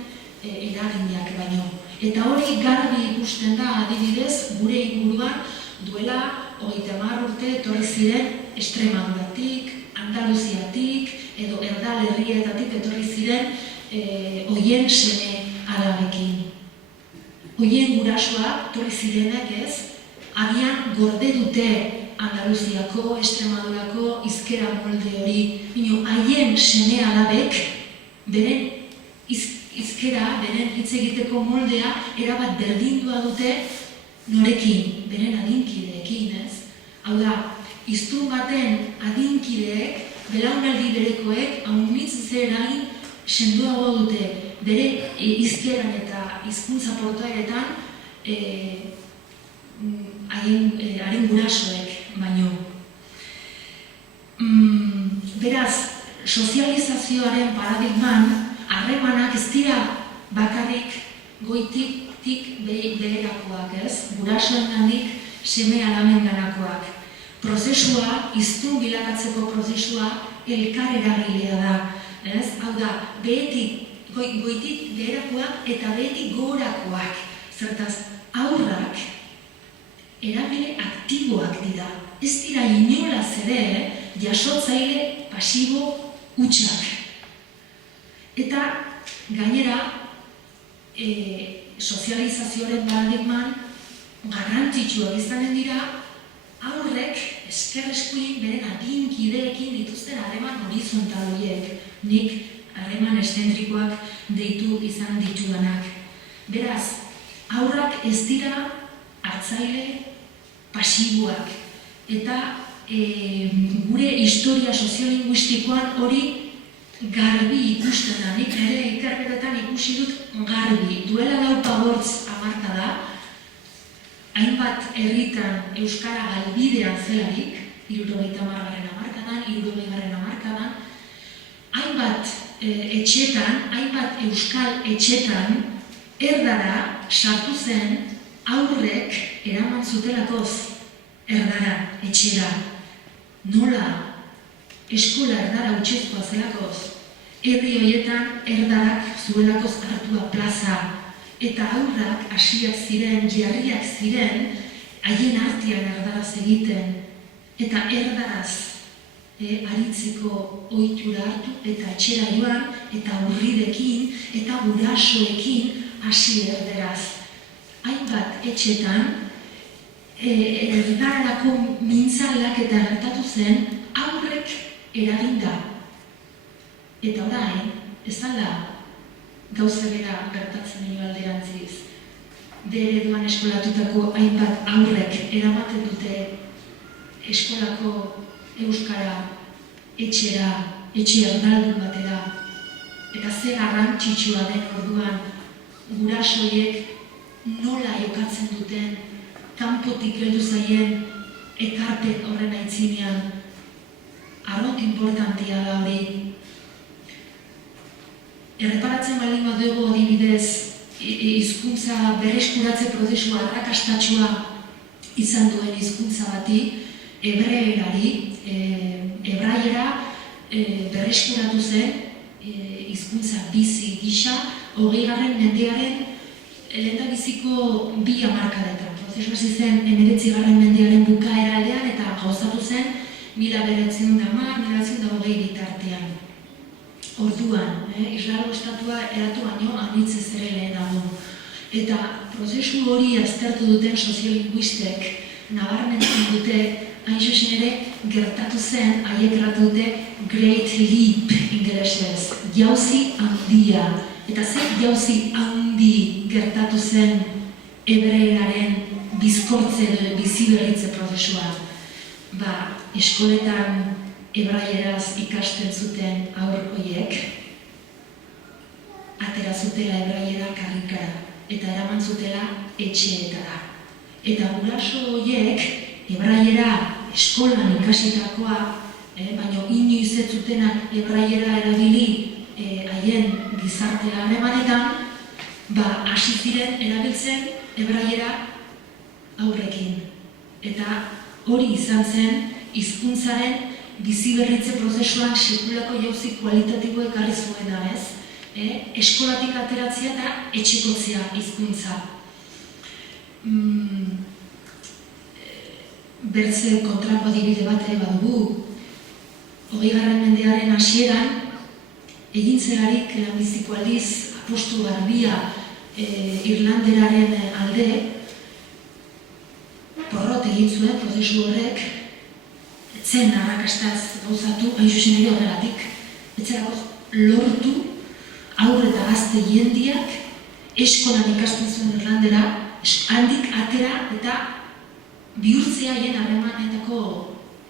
eraginak baino. Eta hori garbi ikusten da adibidez gure inguruan duela 30 urte etorri ziren Extremaduratik, Andaluziatik edo Erdal herrietatik etorri ziren hoien seme alabekin. Hoien gurasoak etorri zirenak ez, agian gorde dute Andaluziako, Extremadurako hizkera molde hori. Haien seme alabek beren hizkera, beren hitz egiteko moldea erabat berdindua dute norekin, beren adinkideekin, ez? Hau da, hiztun baten adinkideek, belaunaldi berekoek, haunitzez eragin sendoago dute bere hizkeran eta hizkuntza portaeretan haren gurasoek baino. Beraz, sozializazioaren paradigman harremanak ez dira bakarrik goitik beherakoak, ez? Gurasoengandik seme alamenganakoak. Prozesua, hiztun bilakatzeko prozesua elkar eragilea da, ez? Hau da, goitik beherakoak eta behetik gorakoak. Zertaz, aurrak eragile aktiboak dira. Ez dira inolaz ere jasotzaile pasibo hutsak. Eta gainera, sozializazioaren paradigman garrantzitsuak izanen dira aurrek esker-eskuin beren adinkideekin dituzten harreman horizontal horiek, nik harreman eszentrikoak deitu izan ditudanak. Beraz, aurrak ez dira hartzaile pasiboak eta gure historia soziolinguistikoan hori garbi ikusten da, nik ere ikerketetan ikusi dut garbi. Duela 4 hamarkada, hainbat herritan euskara galbidean zelarik, 70. hamarkadan, 60. hamarkadan, hainbat etxetan, hainbat euskal etxetan, erdara sartu zen aurrek eraman zutelakoz erdara, etxera. Nola? Eskola erdara utxezkoa zelakoz. herri horietan erdarak zuelako hartua plaza, eta aurrak hasiak ziren, jarriak ziren, haien artean erdaraz egiten, eta erdaraz aritzeko ohitura hartu, eta etxera joan, eta urridekin, eta gurasoekin hasi erderaz. Hainbat etxetan, erdararako mintzalak eta gertatu zen, aurrek eraginda. Eta orain, ez dala gauza bera gertatzen nio alderantziz. D-ereduan eskolatutako hainbat aurrek eramaten dute eskolako euskara etxera, etxe erdaldun batera. Eta ze garrantzitsua den orduan gurasoiek nola jokatzen duten, kanpotik heldu zaien ekarpen horren aitzinean. Arrot importantia da hori. Erreparatzen baldin badugu adibidez, hizkuntza berreskuratze prozesua arrakastatsua izan duen hizkuntza bati, hebraiera berreskuratu zen hizkuntza bizi gisa 20. mendearen lehendabiziko 2 hamarkadetan. Prozesua hasi zen 19. mendearen bukaera aldean eta gauzatu zen 1910-1920 bitartean. Orduan, Israel estatua eratu baino anitz ez ere lehenago. Eta prozesu hori aztertu duten soziolinguistek nabarmentzen dute, hain zuzen ere gertatu zen, haiek erratu dute Great Leap ingelesez, jauzi handia. Eta zer jauzi handi gertatu zen hebreeraren bizkortze edo biziberritze prozesua. Eskoletan hebraieraz ikasten zuten aur horiek, atera zutela hebraiera karrikara eta eraman zutela etxeetara. Eta guraso horiek hebraiera eskolan ikasitakoa, baina inoiz ez zutenak hebraiera erabili haien gizartea harremanetan, hasi ziren erabiltzen hebraiera aurrekin. Eta hori izan zen hizkuntzaren biziberritze prozesuan sekulako jauzi kualitatibo ekarri zuena, ez? Eskolatik ateratzea eta etxekotzea hizkuntza. Bertze kontrako adibide bat ere badugu. 20. mendearen hasieran, egin zelarik lehenbiziko aldiz apostu garbia irlanderaren alde, porrot egin zuen prozesu horrek, etzen arrakastaz gauzatu, hain zuzen ere horregatik, etzerako lortu aur eta gazte jendiak eskolan ikasten zuen irlandera, handik atera eta bihurtzea haien harremanetako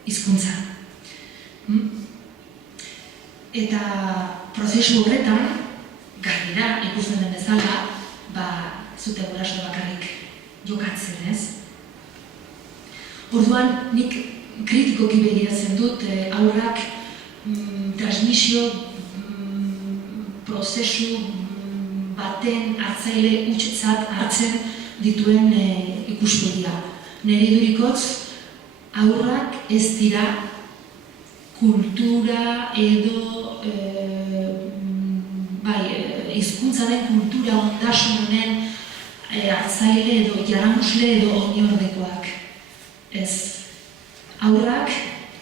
hizkuntza. Eta prozesu horretan, gainera ikusten den bezala, zute guraso bakarrik jokatzen, ez? Orduan, nik kritikoki begiratzen dut aurrak transmisio prozesu baten hartzaile hutsetzat hartzen dituen ikuspegia. Nire idurikotz, aurrak ez dira kultura edo hizkuntzaren kultura ondasunen hartzaile edo jaramusle edo oinordekoak. Ez, aurrak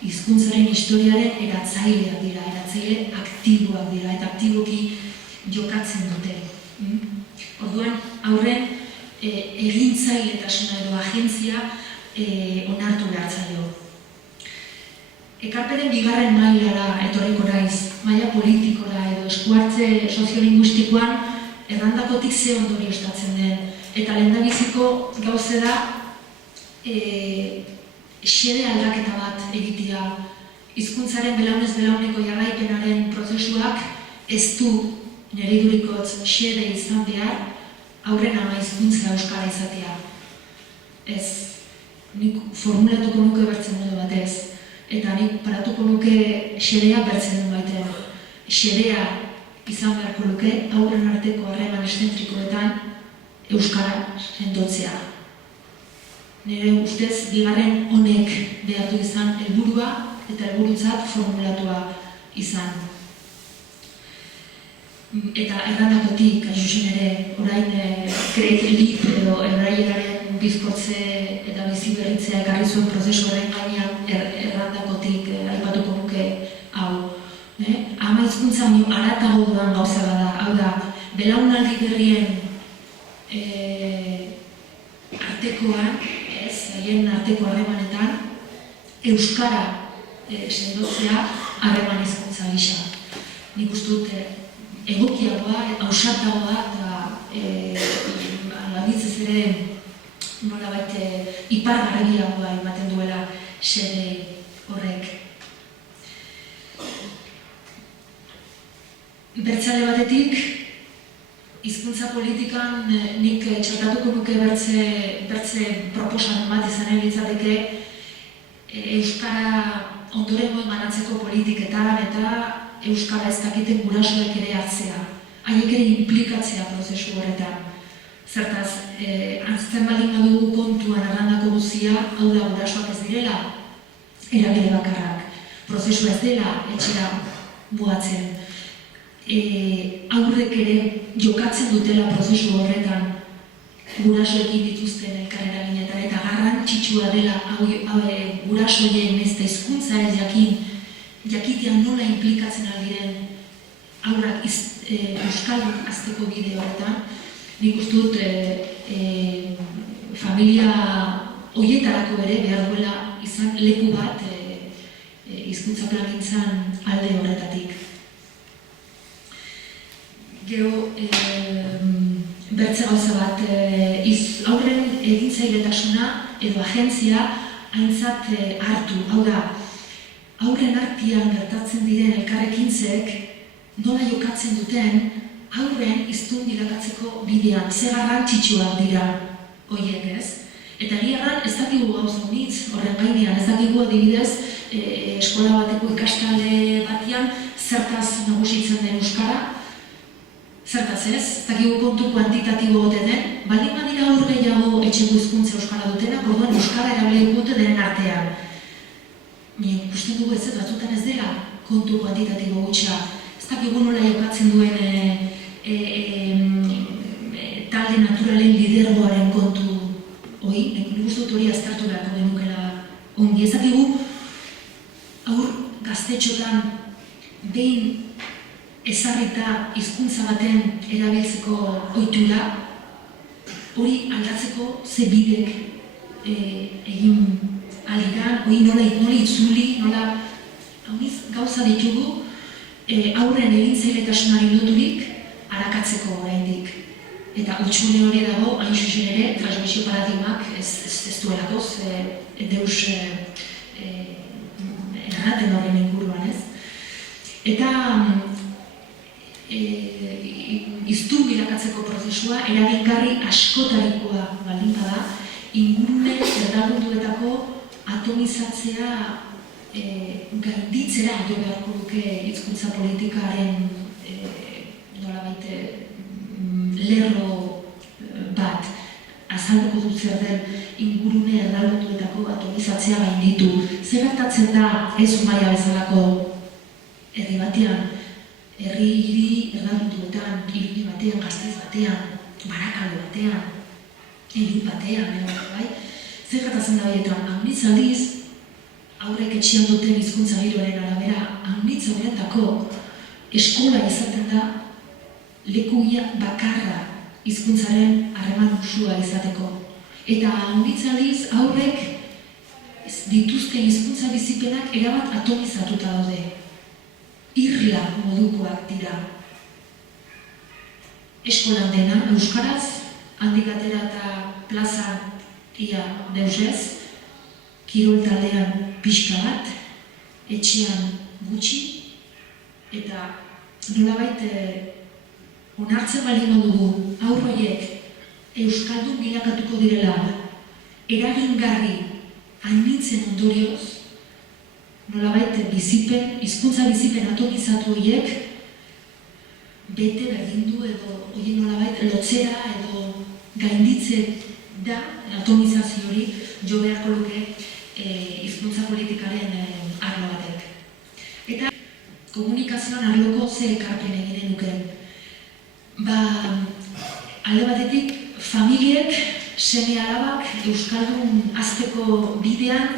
hizkuntzaren historiaren eratzaileak dira, eratzaile aktiboak dira eta aktiboki jokatzen dute. Orduan, aurren egintzailetasuna edo agentzia onartu behar zaio. Ekarpenen 2. mailara etorriko naiz, maila politikora edo eskuartze soziolinguistikoan errandakotik ze ondorio estatzen den. Eta lehendabiziko gauze da xede aldaketa bat egitea. Hizkuntzaren belaunez belauneko jarraipenaren prozesuak ez du nire idurikotz xede izan behar aurren ama hizkuntza euskara izatea. Ez, nik formulatuko nuke bertzen modu batez. Eta nik paratuko nuke xedea bertzen duen baitean. Xedea izan beharko luke aurren arteko harreman eszentrikoetan euskara sendotzea. Nire ustez, 2. honek behatu izan helburua eta helburutzat formulatua izan. eta errandakotik, zuzen ere, orain Great Leap edo erraileraren bizkotze eta bizi berritzea ekarri zuen prozesu horren gainean errandakotik aipatuko nuke hau. Ama hizkuntza haratago dudan gauza bada, hau da, belaunaldi berrien artekoan, haien arteko harremanetan, euskara sendotzea harreman hizkuntza gisa. Nik uste dut egokiagoa, ausartagoa eta alditzez ere nolabait ipargarriagoa ematen duela xede horrek. Bertzale batetik, hizkuntza politikan nik txertatuko nuke bertze proposamen bat izan litzateke euskara ondorengoen banatzeko politiketan eta euskara ez dakiten gurasoek ere hartzea, haiek ere implikatzea prozesu horretan. Zertaz, antzten baldin badugu kontuan arrandako guzia, hau da gurasoak ez direla, eragile bakarrak, prozesua ez dela etxera buatzen. Aurrek ere jokatzen dutela prozesu horretan gurasoekin dituzten elkar eraginetan eta garrantzitsua dela gurasoien ez da hizkuntza ez jakitean nola implikatzen aldiren aurrak euskaldun azteko bide horretan. Nik uste dut familia horietarako ere behar duela izan leku bat hizkuntza plangintzan alde horretatik. Gero, bertze gauza bat, aurren egintzailetasuna edo agentzia aintzat hartu. Hau da, aurren artean gertatzen diren elkarrekintzek nola jokatzen duten aurren hiztun bilakatzeko bidean. Zer garrantzitsuak dira horiek ez? Eta egia ez dakigu gauza honitz horren gainean, ez dakigu adibidez eskola bateko ikastalde batian zertaz nagusitzen den euskara, zertaz ez, ez dakigu kontu kuantitatibo gote den, baldin badira aur gehiago etxeko hizkuntza euskara dutenak, orduan euskara erabiliko dute denen artean. Baina ikusten dugu ez batzutan ez dela kontu kuantitatibo gutxa. Ez dakigu nola jokatzen duen talde naturalen lidergoaren kontu hori, nik uste dut hori aztertu beharko genukela ongi. Ez dakigu aur gaztetxotan behin ezarrita hizkuntza baten erabiltzeko ohitura, hori aldatzeko ze bidek egin aliran, hori nola itzuli, nola gauza ditugu aurren egintzailetasunari loturik arakatzeko oraindik. Eta hutsune hori dago, hain zuzen ere, transmisio paradigmak ez duelakoz, deus erraten horren inguruan ez. Eta hiztun bilakatzeko prozesua eragingarri askotarikoa baldin bada, ingurune erraldoituetako atomizatzea gainditzera jo beharko duke hizkuntza politikaren nolabait lerro bat azalduko dut zer den ingurune erraldoituetako atomizatzea gainditu. Zer gertatzen da ez Zumaia bezalako herri batean, herri hiri erraldoituetan, Iruña batean, Gasteiz batean, Barakaldo batean, Irun batean, bai? Zer gertatzen da horietan, haunitz aldiz, aurrek etxean duten hizkuntza giroaren arabera, haunitz horretako eskola izaten da lekuia bakarra hizkuntzaren harreman usua izateko. Eta haunitz aldiz, aurrek dituzten hizkuntza bizipenak erabat atomizatuta daude. Irla modukoak dira. Eskolan dena, euskaraz, handik atera eta plazan ia deusez, kirol taldean pixka bat, etxean gutxi, eta nolabait onartzen baldin dugu aurroiek euskaldun bilakatuko direla, eragingarri hainitzen ondorioz, nolabait bizipen, hizkuntza bizipen atomizatu horiek bete berdindu edo hori nolabait lotzera edo gainditze da atomizazio hori jo beharko luke hizkuntza politikaren arlo batek. Eta komunikazioan arloko ze ekarpen eginen duke. alde batetik, familiek, seme alabak, euskaldun hazteko bidean,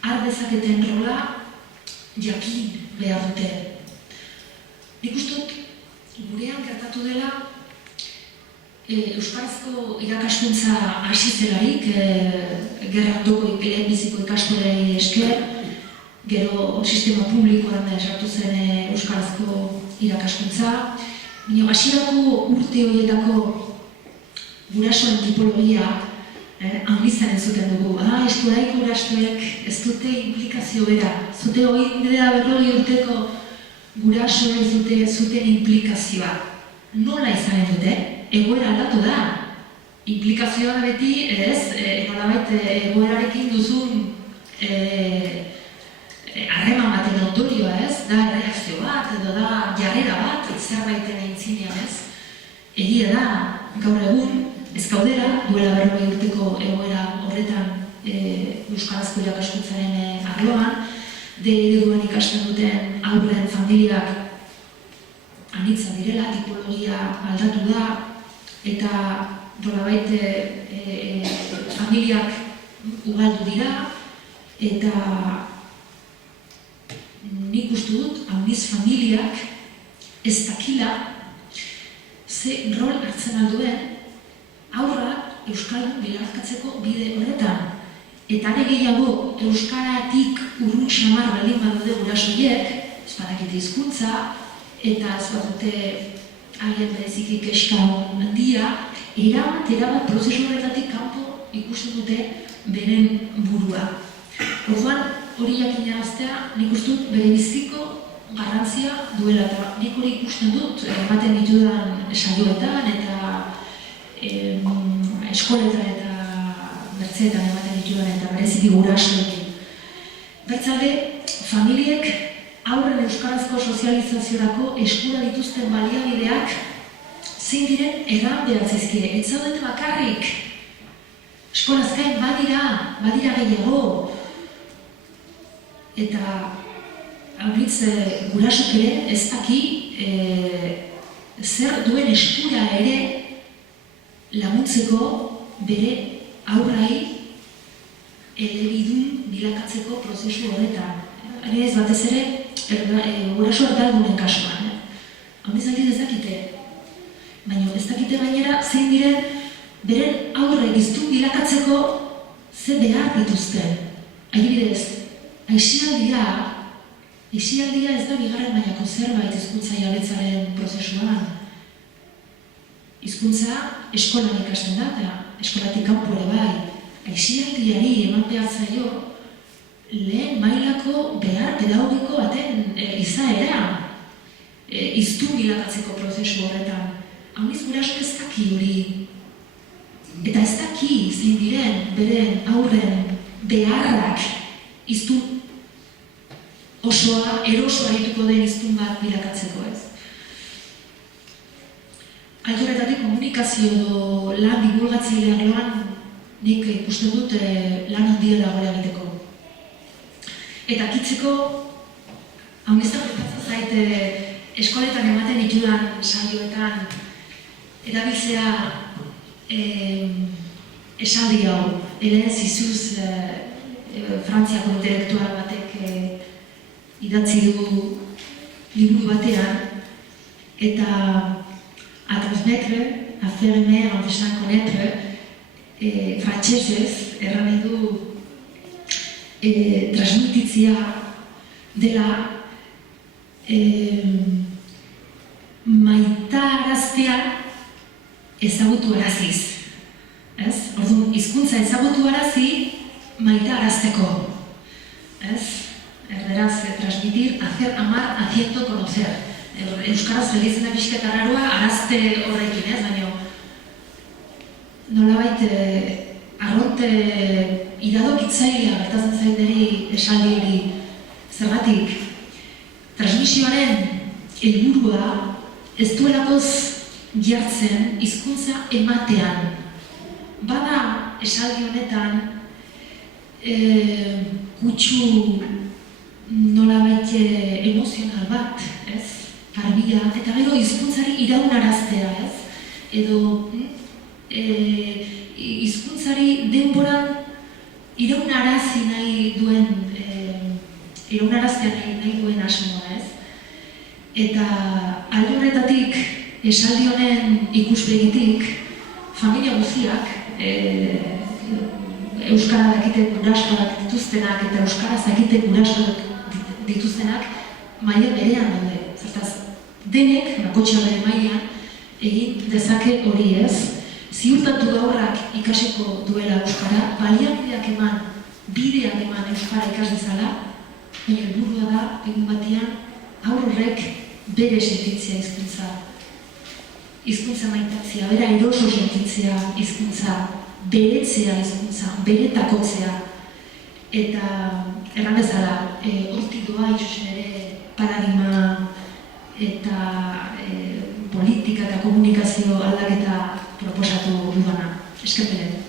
har dezaketen rola jakin behar dute. Nik uste dut, gurean gertatu dela, euskarazko irakaskuntza hasi zelarik, gerra ondoko lehenbiziko ikaskolei esker, gero sistema publikoan sartu zen euskarazko irakaskuntza. Baina hasierako urte horietako gurasoen tipologia handitzen entzuten dugu. Eskolaiko gurasoek ez dute implikazio bera. Zute hori bidea 40 urteko gurasoek zuten implikazioa. Nola izanen dute? Egoera aldatu da. Implikazioa beti nolabait egoerarekin duzun harreman baten ondorioa da erreakzio bat edo da jarrera bat zerbaiten aintzinean Egia da, gaur egun ez gaudela, duela 40 urteko egoera horretan euskarazko irakaskuntzaren arloan, ereduan ikasten duten aurren familiak anitza direla, tipologia aldatu da, eta nolabait familiak ugaldu dira, eta nik uste dut, handiz familiak ez dakila ze rol hartzen alduen aurrak euskaldun bilakatzeko bide horretan. Eta are gehiago, euskaratik urrun xamar baldin badaude gurasoiek, ez badakite hizkuntza, eta ez badute agian bereziki keska handia, erabat prozesu horretatik kanpo ikusten dute beren burua. Orduan, hori jakinaraztea, nik uste dut bere biziko garrantzia duela, eta nik hori ikusten dut, ematen ditudan saioetan eta eskoletan eta bertzeetan ematen ditudan eta bereziki gurasoekin. Bertzalde, familiek aurren euskarazko sozializaziorako eskura dituzten baliabideak zein diren erran behar zaizkie. Ez zaudete bakarrik, eskolaz gain badira gehiago. Eta haunitz gurasok ere ez daki zer duen eskura ere laguntzeko bere aurrai elebidun bilakatzeko prozesu horretan. Adibidez batez ere, guraso erdaldunen kasuan. Haunitz aldiz ez dakite. Baina ez dakite gainera zein diren beren aurre giztun bilakatzeko ze behar dituzten. Adibidez, Aisialdia ez da bigarren mailako zerbait hizkuntza jabetzaren prozesuan. Hizkuntza eskolan ikasten da, eta eskolatik kanpo ere bai. Aisialdiari eman behar zaio lehen mailako behar pedagogiko baten izaera hiztun bilakatzeko prozesu horretan. Hauniz gurasok ez daki hori. Eta ez daki zein diren beren aurren beharrak hiztun osoa, erosoa dituko den hiztun bat bilakatzeko ez. Alde horretatik komunikazio edo lan divulgatzaile arloan nik ikusten dut lan handia dagoela egiteko. Eta kitzeko, haunizta gertatzen zait eskoletan ematen ditudan saioetan erabiltzea esaldi hau. Helen Zizuz Frantziako intelektual batek idatzi du liburu batean, eta à transmettre, à faire aimer, en faisant connaître, frantsesez erran du transmititzea dela maitaraztea ezagutu araziz. Orduan, hizkuntza ezagutu arazi maitarazteko. Erderaz, transmitir, hacer amar, haciendo conocer. Euskaraz gelditzen da pixketa raroa, arazte horrekin, baina nolabait arronte iradokitzailea gertatzen zaiteri esaldi hori. Zergatik, transmisioaren helburua ez duelakoz jartzen hizkuntza ematean. Bada esaldi honetan kutsu nolabait emozional bat, garbia, eta gero hizkuntzari iraunaraztea, ez? Edo hizkuntzari denboran iraunarazi nahi duen, iraunaraztea nahi duen asmoa, ez? Eta alde horretatik, esaldi honen ikuspegitik, familia guztiak, euskara dakiten gurasoak dituztenak eta euskaraz dakiten gurasoak dituztenak maila berean daude. Zertaz, denek, bakotxa bere mailan, egin dezake hori ez, ziurtatu gaurrak ikasiko duela euskara, baliabideak eman, bideak eman euskara ikas dezala, baina helburua da, egun batean, aurrek bere sentitzea hizkuntza maitatzea, bera eroso sentitzea hizkuntza, beretzea hizkuntza, beretakotzea. Eta erran bezala, hortik doa izuzen ere paradigma eta politika eta komunikazio aldaketa proposatu dudana. Eskerperen.